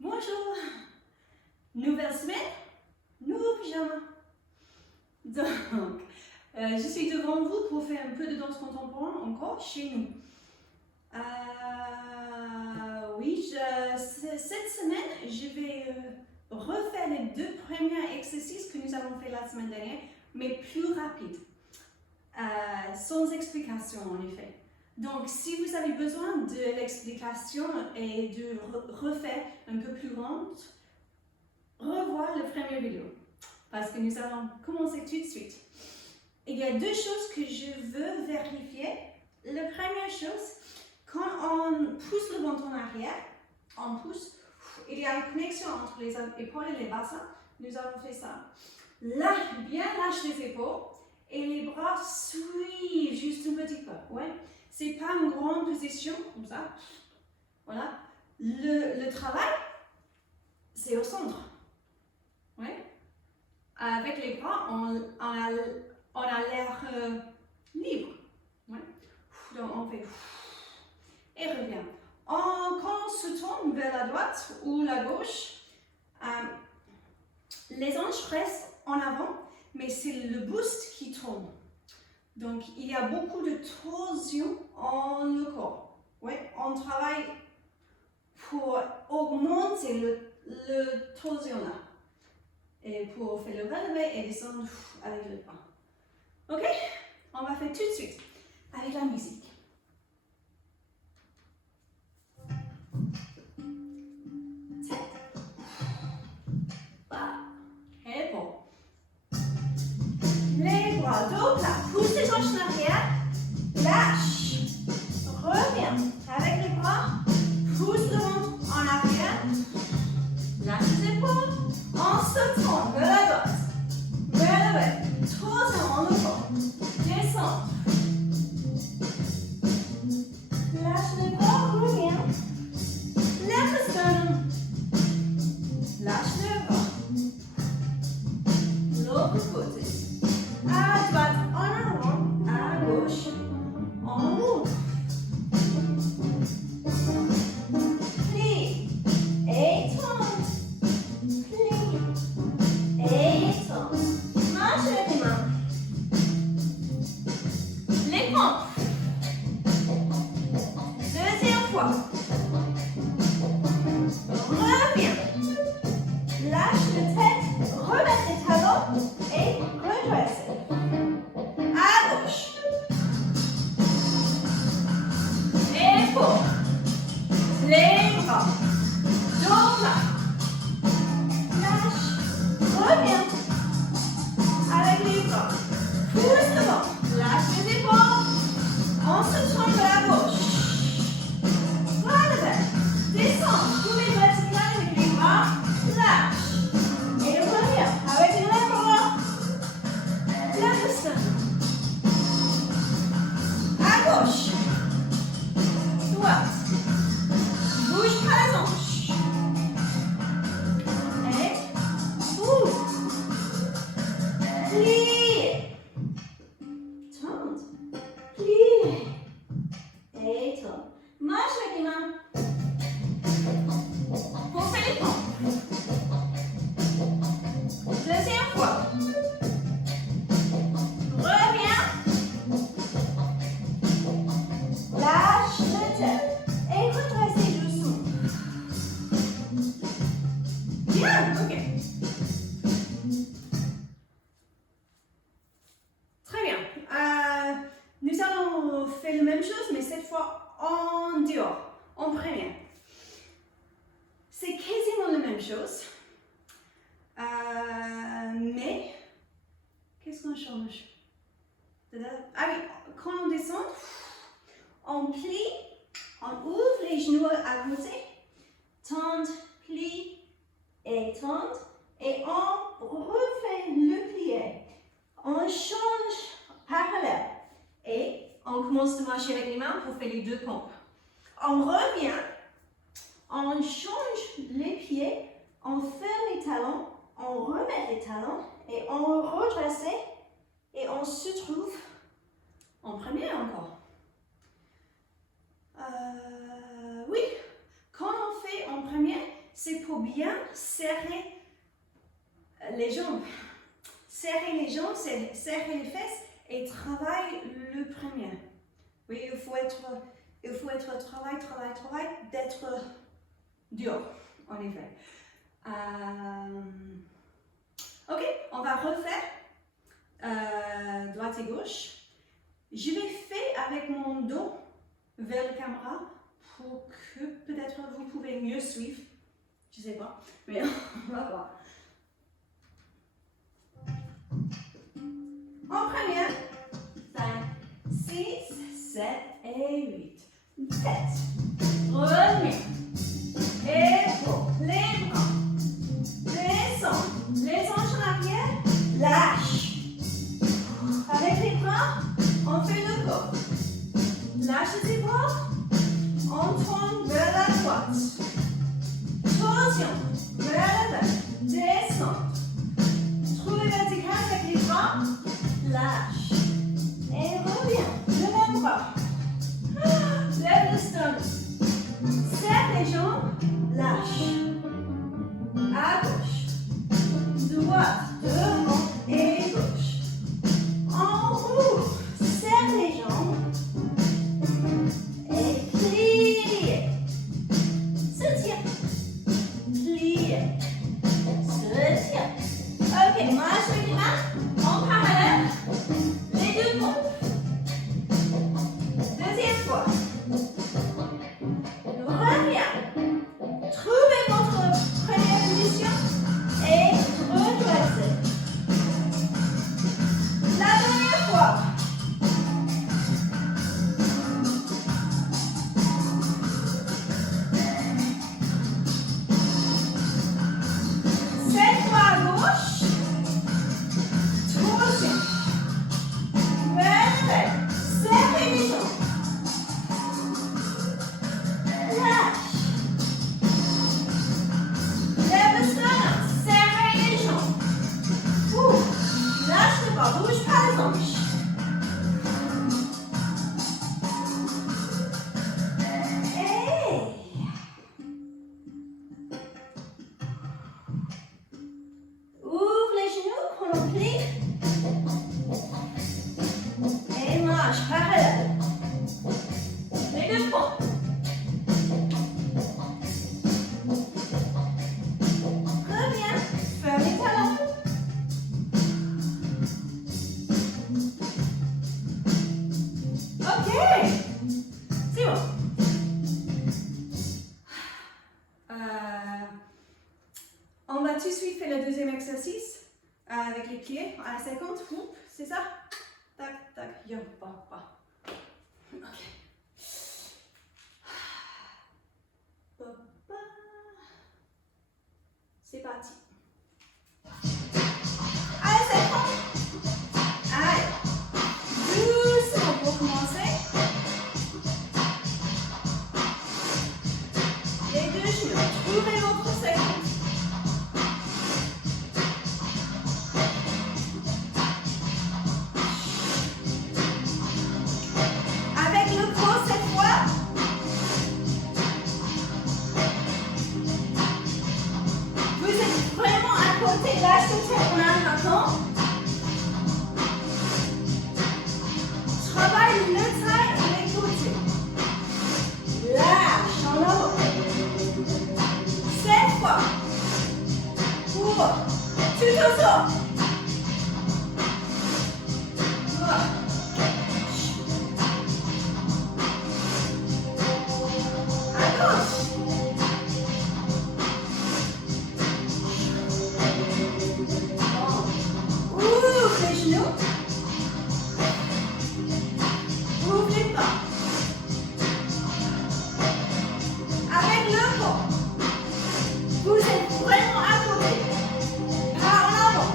Bonjour! Nouvelle semaine, nouveau pyjama. Donc, je suis devant vous pour faire un peu de danse contemporaine encore chez nous. Oui, cette semaine, je vais refaire les deux premiers exercices que nous avons fait la semaine dernière, mais plus rapide, sans explication en effet. Donc, si vous avez besoin de l'explication et de refaire un peu plus grande, revoir le premier vidéo, parce que nous allons commencer tout de suite. Il y a deux choses que je veux vérifier. La première chose, quand on pousse le ventre en arrière, on pousse, il y a une connexion entre les épaules et les bassins. Nous avons fait ça. Là, bien lâche les épaules et les bras suivent juste un petit peu. Ouais. C'est pas une grande position comme ça. Voilà. Le travail, c'est au centre. Ouais. Avec les bras, on a l'air libre. Ouais. Donc on fait et revient. Quand on se tourne vers la droite ou la gauche, les hanches restent en avant, mais c'est le buste qui tombe. Donc il y a beaucoup de torsion en le corps. Ouais, on travaille pour augmenter le torsion là. Et pour faire le relevé et descendre avec le bras. Ok? On va faire tout de suite avec la musique. Tête. Bas. Épaules. Les bras dos plat. Pousse les hanches en arrière. Lâche. Reviens. Avec les bras. Pousse le ventre en arrière. Lâche les épaules. On se tourne vers la droite. Relevé. Torsion en le corps. Descendre. Lâche les bras. Reviens. Lève le sternum. Lâche les bras. L'autre côté. À droite, en avant, à gauche, on monte. Plie et tente. Plie et tente. Marche avec les mains. Les pompes. Deuxième fois. Reviens. Lâche la tête, remettre les talons et redresser. À gauche. Épaules. Les bras. Dos plat. Lâche. Reviens. Avec les bras. Pousse devant. Lâche les épaules. On se tourne vers la gauche. Relevé. Descends. Tous les verticales avec les bras. Lâche. Et reviens. Avec les bras. Lève le sternum. À gauche. Droite. Bouge pas les hanches. Et bouge. Plie. Tente. Plie. Et tente. Marche avec les mains. Pour faire les pompes. Deuxième fois. Reviens. Lâche la tête. Et redressez doucement. Bien, ok. Très bien. Nous allons faire la même chose, mais cette fois en dehors, en première. C'est quasiment la même chose. Mais, qu'est-ce qu'on change? Ah oui, quand on descend, on plie, on ouvre les genoux à côté, tente, plie et tente, et on refait le plié. On change parallèle et on commence de marcher avec les mains pour faire les deux pompes. On revient, on change les pieds, on ferme les talons, on remet les talons et on redresse et on se trouve en première encore. Oui, quand on fait en première, c'est pour bien serrer les jambes. Serrer les jambes, c'est serrer les fesses et travailler le premier. Oui, il faut être travail, d'être dur, en effet. Ok, on va refaire droite et gauche. Je vais faire avec mon dos vers la caméra pour que peut-être vous pouvez mieux suivre. Je ne sais pas, mais on va voir. En première, 5, 6, 7 et 8. Tête, revenez, épaules, les bras, descend, les hanches en arrière, lâche. Avec les bras, on fait le corps. Lâchez les bras, on tourne vers la droite. Torsion, vers le bas, descend. Trouvez vertical avec les bras, lâche. Et reviens, le même bras. Lève le sternum. Serre les jambes, lâche. À gauche, droite, devant et gauche. En haut, serre les jambes. Et pliez. Se tire. Pliez. Se tire. Ok, marche les mains en parallèle. Les deux pompes. Deuxième fois. Reviens. Trouvez votre première position et redressez. La dernière fois. Cette fois à gauche. Torsion. Vers serrez les jambes. Lâche. Lève le sternum. Serrez les jambes. Lâche le bras. Bouge pas les hanches. Ouvre les genoux, on plie. Et marche parallèle. Les deux pompes. Reviens, ferme les talons. Ok, c'est bon. On va tout de suite faire le deuxième exercice avec les pieds à 50. C'est ça? Tac, tac, yo, papa. Ok. Papa. C'est parti. Allez, c'est bon. Allez. Doucement pour commencer. Les deux genoux. Trouvez votre séquence. Avec le corps cette fois. Vous êtes vraiment à côté. Lâchez en arrêtant. Travaille le taille et les côtés. Lâche en avant. Cette fois. Pour tout autour. À gauche. Ouvre les genoux. Ouvre les bras. Avec le corps. Vous êtes vraiment à côté. Pas en avant.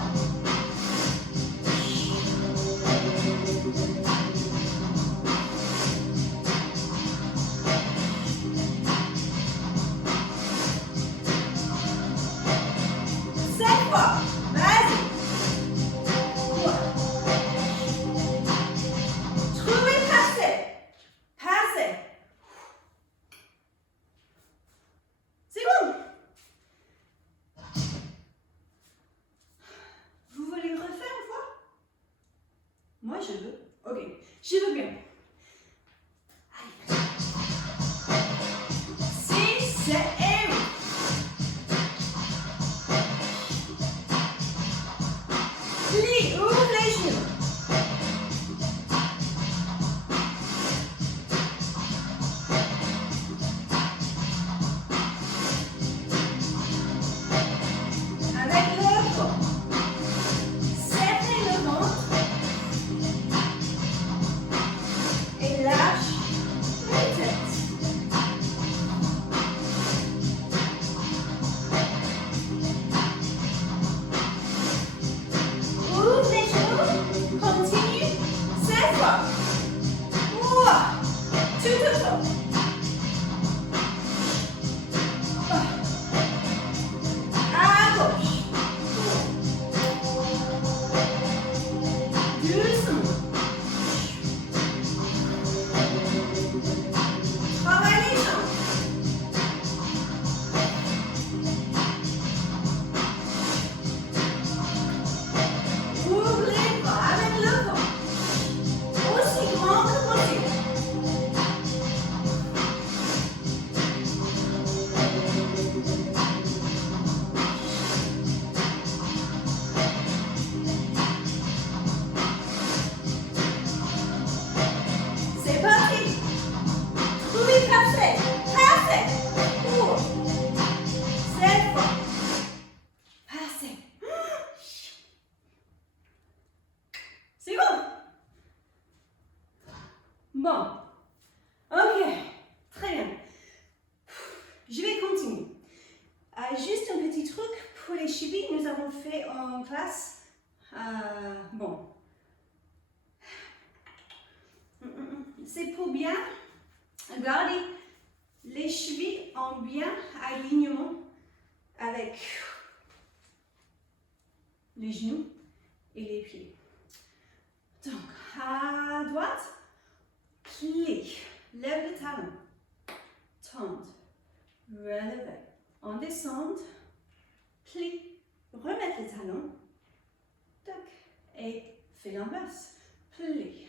Moi, je veux. Ok, je veux bien. Allez. 6, 7 et 8. Plie, ouvre les genoux. Avec le corps. Serrez le ventre. Et lâche les têtes. Ouvre les genoux. Continue. 7 fois. Ouah. Tout autour. À gauche. Doucement. Travaille les jambes. Ouvre les bras avec le vent. Aussi grand que possible. C'est parti. Trouille parfait. Parfait. Pour 7 fois. Parfait. C'est bon. Bon. Ok. Très bien. Je vais continuer. Juste un petit truc pour les chevilles. Nous avons fait en classe. Bon. C'est pour bien garder les chevilles en bien alignement avec les genoux et les pieds. Donc, à droite, plie, lève le talon, tendre, relever. On descend, plie, remettre le talon, tac, et fais l'inverse. Plie,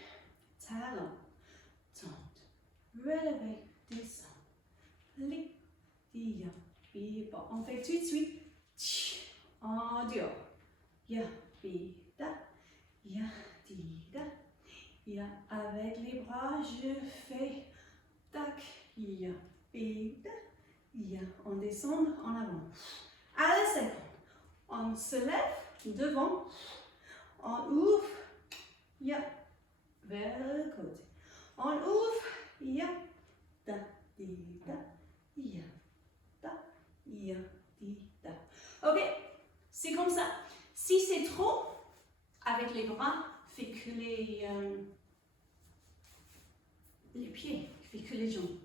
talon, tendre, relever, descend, plie, dia, bon. On fait tout de suite, en dehors. Ya, bida, ya, dida, ya. Avec les bras, je fais tac, ya, bida, ya. On descend en avant. À la seconde, on se lève devant, on ouvre, ya, vers le côté. On ouvre, ya, da, dida, ya, da, ya, dida. Ok, c'est comme ça. Si c'est trop, avec les bras, fais que les pieds, fais que les jambes.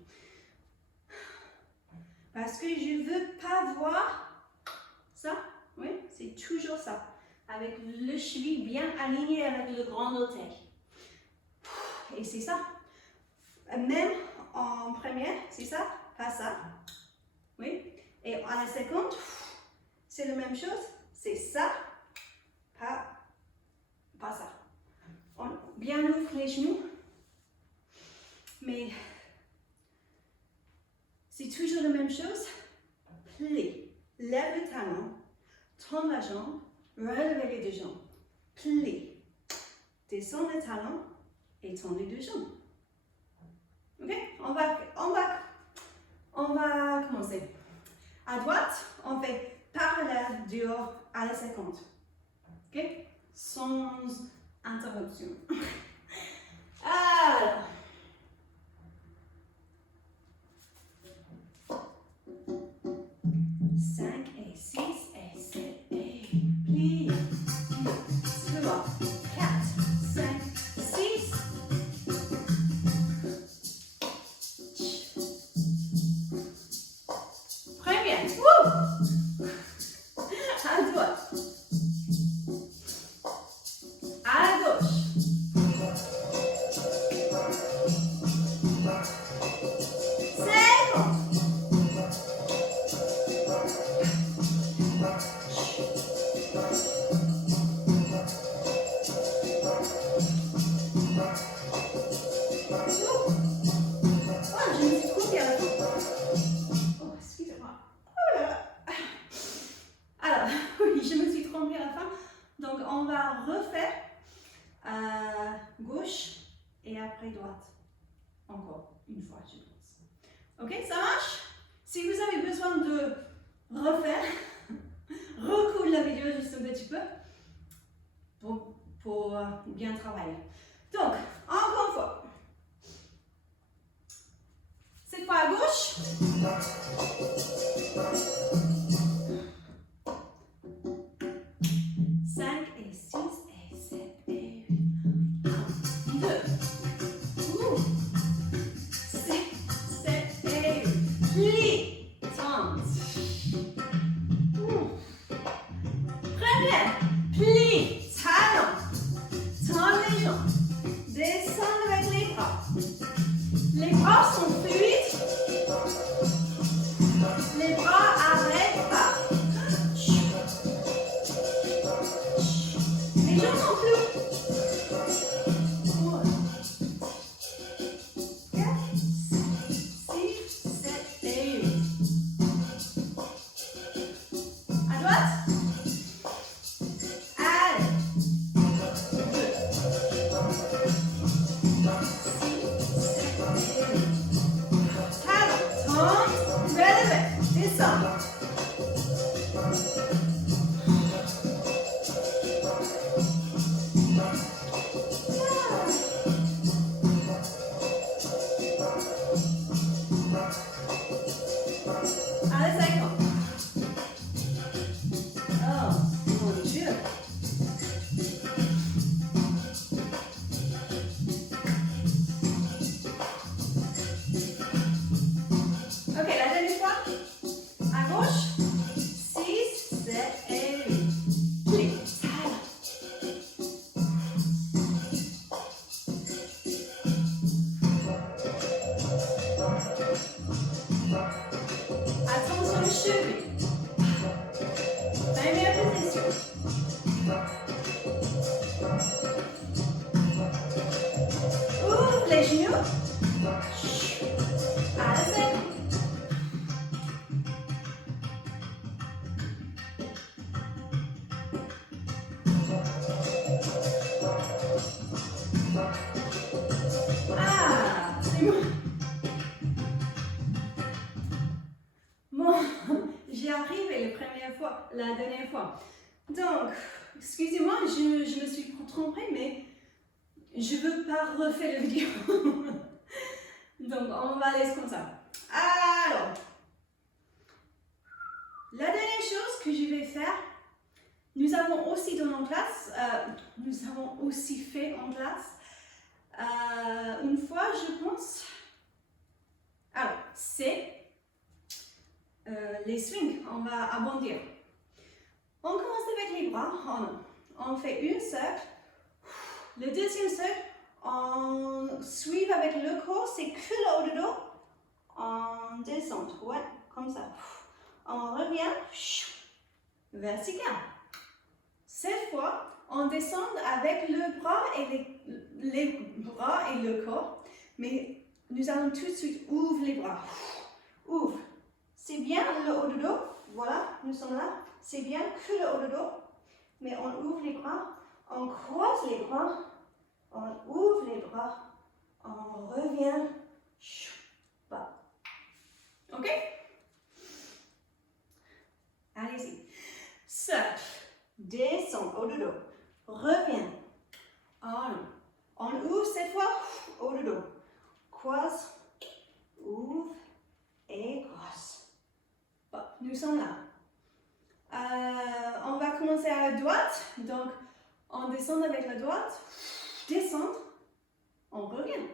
Parce que je ne veux pas voir ça, oui, c'est toujours ça. Avec le cheville bien aligné avec le grand orteil. Et c'est ça. Même en première, c'est ça, pas ça. Oui. Et à la seconde, c'est la même chose, c'est ça. Pas ça. On bien ouvre les genoux, mais c'est toujours la même chose. Plie, lève le talon, tourne la jambe, relevez les deux jambes. Plie, descends le talon et tourne les deux jambes. Ok? On va commencer. À droite, on fait parallèle dehors à la seconde. Ok? Sans interruption. Alors. Cinq et 6 et 7 et plie. Trois, 4, 5, 6. Très bien. Wouh! À droite. À gauche. C'est bon. Donc, on va refaire gauche et après droite. Encore une fois, je pense. Ok, ça marche? Si vous avez besoin de refaire, recoudre la vidéo juste un petit peu pour bien travailler. Donc, encore une fois. Cette fois à gauche. 5 et 6 et 7 et 8. 1, 2. 7 et 8. Plie. Tente. Première. Plie. Talon. Tends les jambes. Descends avec les bras. Les bras sont fluides. Les bras arrêtent pas. Les jambes sont floues. 4, 6, 7 et 8. À droite. Allez. 2, 6, 7 et 8. Talon, tente, relevez, descends. Allez, 50. Oh, mon Dieu. Ok, la dernière fois. À gauche. 6, 7 et 8. Plie. Talon. Attention aux chevilles. Première position. Ouvre les genoux. Allez. Ah, c'est bon. Bon, j'y arrivé la dernière fois. Donc, excusez-moi, je me suis trompée, mais je ne veux pas refaire la vidéo. Donc, on va laisser comme ça. Alors, la dernière chose que je vais faire, nous avons aussi dans nos classes, nous avons aussi fait en classe, une fois, je pense. Alors, c'est les swings, on va abondir. On commence avec les bras, on fait une cercle. Le deuxième cercle, on suit avec le corps, c'est que le haut de dos. On descend, ouais, comme ça. On revient, vertical. Cette fois, on descend avec le bras et les bras et le corps. Mais nous allons tout de suite ouvrir les bras. Ouvre. C'est bien le haut de dos. Voilà, nous sommes là. C'est bien que le haut de dos. Mais on ouvre les bras. On croise les bras. On ouvre les bras. On revient. Bas. Ok? Allez-y. Cercle. Descend haut de dos. Reviens. On ouvre cette fois. Haut de dos. Croise. Ouvre. Et croise. Bon, nous sommes là. On va commencer à la droite. Donc, on descend avec la droite. Descendre. On revient.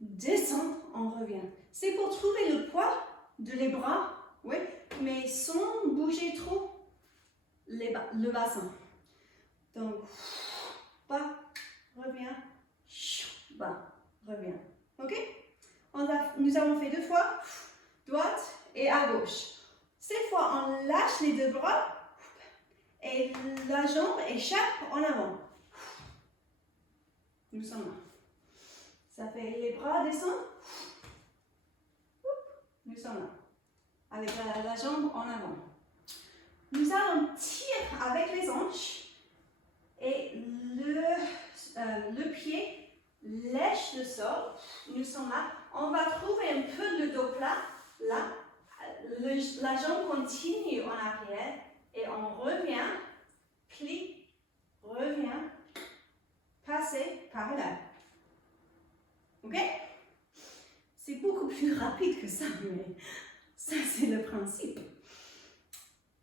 Descendre. On revient. C'est pour trouver le poids de les bras. Oui, mais sans bouger trop le bassin. Donc, bas, reviens, bas, reviens. Ok? Nous avons fait 2 fois, droite et à gauche. Cette fois, on lâche les 2 bras et la jambe échappe en avant. Nous sommes là. Ça fait les bras descendent. Nous sommes là. Avec la jambe en avant. Nous allons tirer avec les hanches et le pied lèche le sol. Nous sommes là. On va trouver un peu le dos plat. Là, la jambe continue en arrière et on revient, plie, revient, passer par là. Ok? C'est beaucoup plus rapide que ça, mais ça c'est le principe.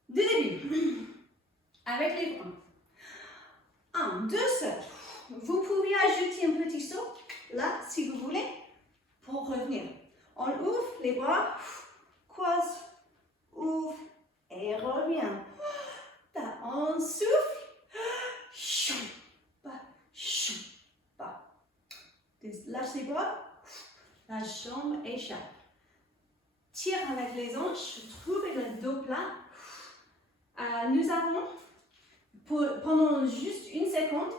De début, avec les bras. 1, 2 seuls. Vous pouvez ajouter un petit saut, là, si vous voulez, pour revenir. On ouvre les bras, croise, ouvre et revient. On souffle, pas. Lâche les bras, la jambe échappe. Tire avec les hanches, trouvez le dos plat. Nous avons, pendant juste une seconde,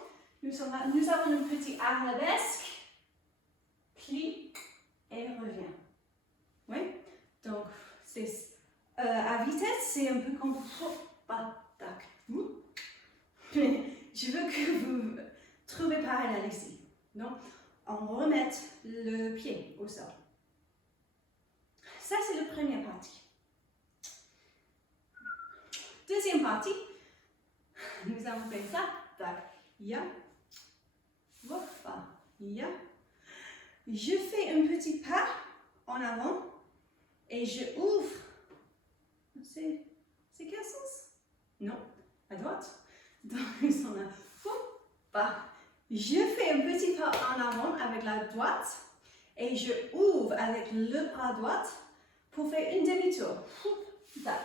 nous avons un petit arabesque, plie et revient. Oui? Donc, à vitesse, c'est un peu comme tac. Je veux que vous trouvez parallèle ici. Donc, on remet le pied au sol. Ça, c'est la première partie. Deuxième partie, nous avons fait ça. Tac, ya, ya. Je fais un petit pas en avant et je ouvre. C'est quel sens? Non, à droite. Donc, ils sont là. Pas. Je fais un petit pas en avant avec la droite et je ouvre avec le bras droit pour faire une demi-tour. Tac.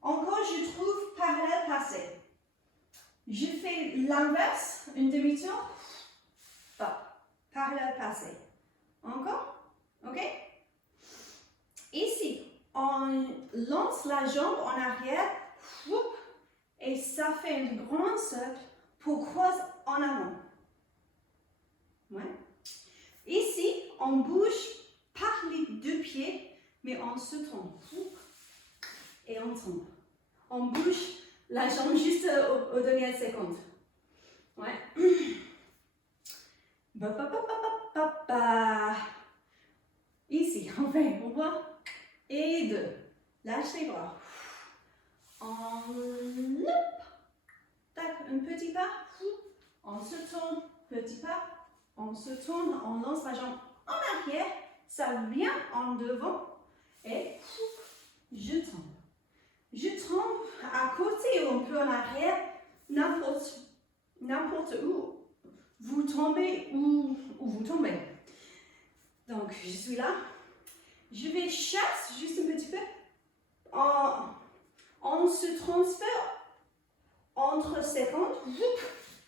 Encore, je trouve parallèle passé. Je fais l'inverse, une demi-tour. Parallèle passé. Encore? Ok? Ici, on lance la jambe en arrière et ça fait un grand cercle pour croiser en avant. Ouais. Ici, on bouge par les deux pieds, mais on se tombe. Et on tombe. On bouge la jambe juste aux dernières secondes. Ouais. Ici, on fait, on voit. Et 2. Lâche les bras. Enveloppe. Tac, un petit pas. On se tourne, petit pas. On se tourne, on lance la jambe en arrière. Ça vient en devant. Et je tombe. Je tombe à côté ou un peu en arrière. N'importe où. Vous tombez ou vous tombez. Donc, je suis là. Je vais chasser juste un petit peu. On se transfère entre secondes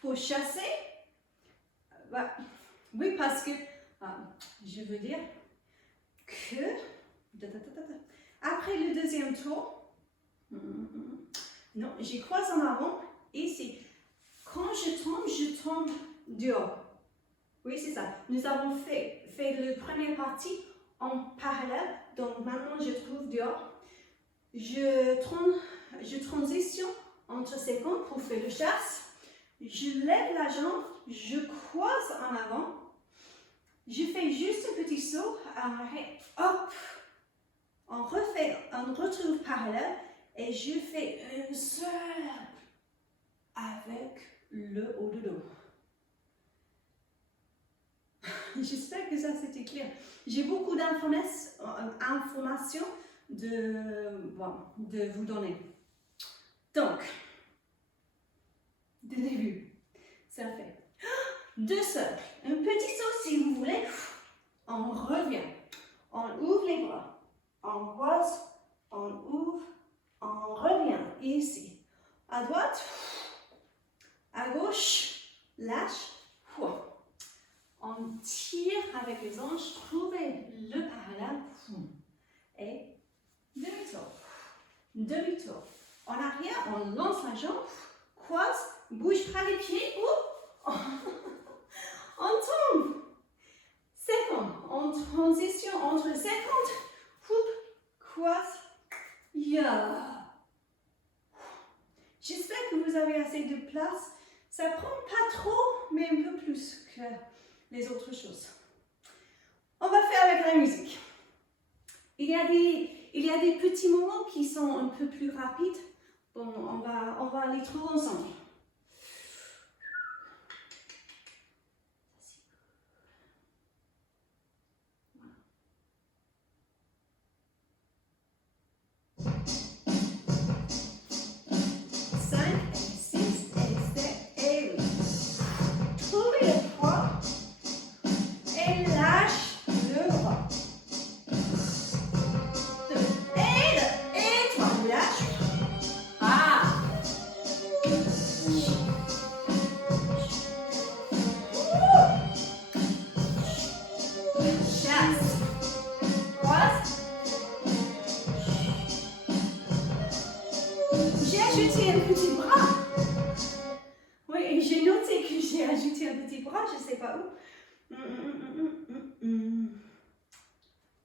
pour chasser. Oui, parce que je veux dire que après le deuxième tour, non, je croise en avant ici. Quand je tombe dehors. Oui, c'est ça. Nous avons fait la première partie en parallèle. Donc maintenant, je trouve dehors. Je transition entre secondes pour faire le chasse. Je lève la jambe, je croise en avant. Je fais juste un petit saut. Hop. On retrouve parallèle et je fais un seul avec le haut de dos. J'espère que ça c'était clair. J'ai beaucoup d'informations de vous donner. Donc, de début, ça fait 2 cercles. Un petit saut si vous voulez. On revient. On ouvre les bras. On croise. On ouvre. On revient. Ici. À droite. À gauche. Lâche. On tire avec les hanches, trouvez le parallèle et demi-tour. Demi-tour. En arrière, on lance la jambe, croise, bouge pas les pieds ou on tombe. Seconde, en transition entre secondes, croise, ya. J'espère que vous avez assez de place. Ça prend pas trop, mais un peu plus que les autres choses. On va faire avec la musique. Il y a des petits moments qui sont un peu plus rapides. Bon, on va les trouver ensemble. J'ai ajouté un petit bras. Oui, et j'ai noté que j'ai ajouté un petit bras, je ne sais pas où.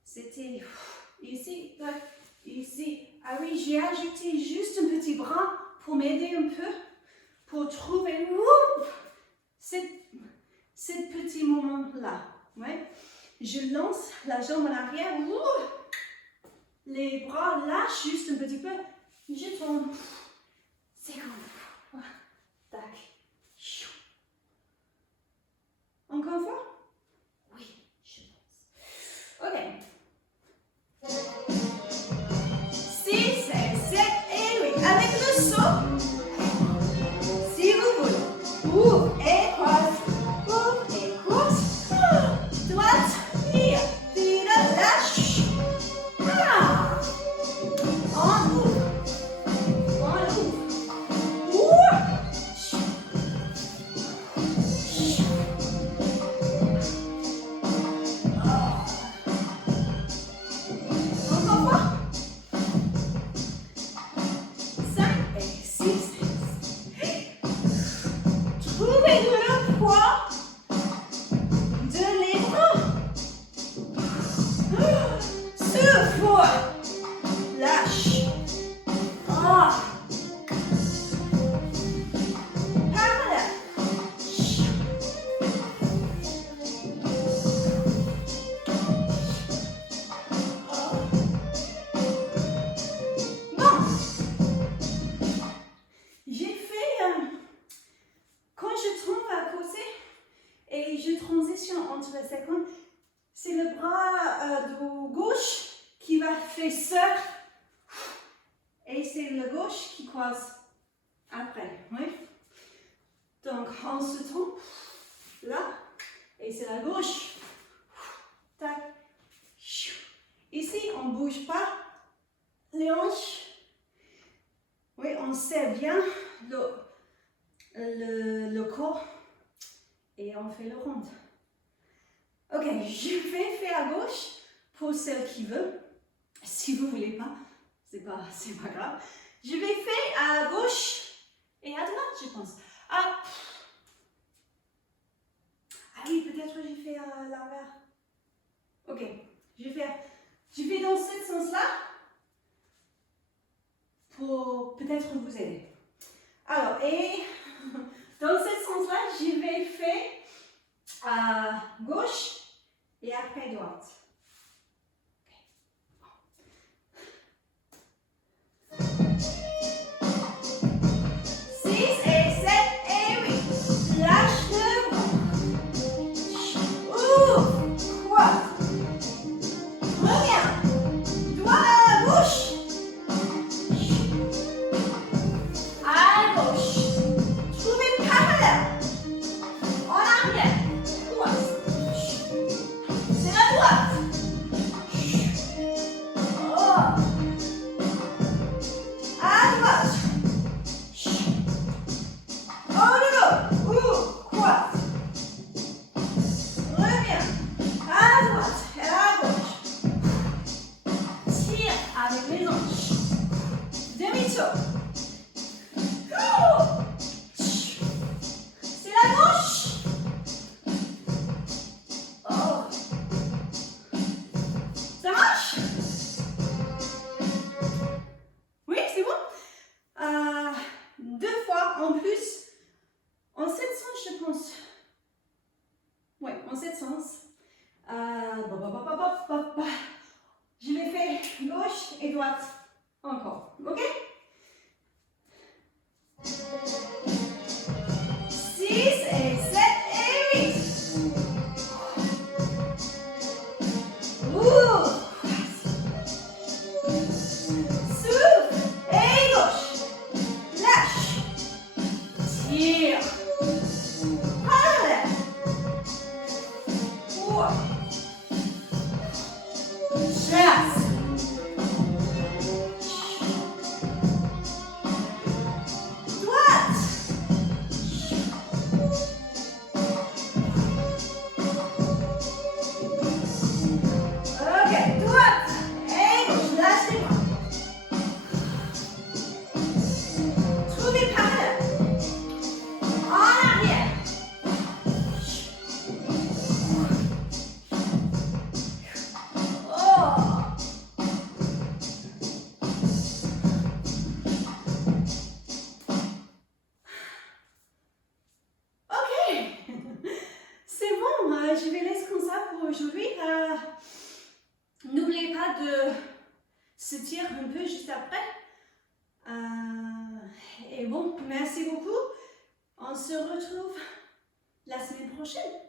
C'était ici, là, ici. Ah oui, j'ai ajouté juste un petit bras pour m'aider un peu, pour trouver ce petit moment-là. Ouais. Je lance la jambe en arrière, les bras lâchent juste un petit peu, je tombe. C'est comme tac. Encore une fois? Oui, je pense. Ok. 6 et 7 et 8. Avec le saut, si vous voulez. Ouvre et croise. Ouvre et croise. Droite, tire, tire, lâche. On ouvre. On ouvre. C'est le bras de gauche qui va faire cercle et c'est le gauche qui croise après. Oui? Donc on se tombe là et c'est la gauche. Tac. Ici on ne bouge pas les hanches. Oui, on serre bien le corps et on fait le rond. Ok, je vais faire à gauche pour celle qui veut. Si vous ne voulez pas, c'est pas grave. Je vais faire à gauche et à droite, je pense. Ah oui, peut-être j'ai fait à l'envers. Ok, je vais dans ce sens-là pour peut-être vous aider. Alors, et dans ce sens-là, je vais faire à gauche et après droite. Okay. 6 et 7 et 8. Lâche le bras. Ouvre. Croise. Reviens. Doigt à gauche. À gauche. Trouvez parallèle. En arrière. Croise. C'est la droite. cas de se tirer un peu juste après. Et bon, merci beaucoup. On se retrouve la semaine prochaine.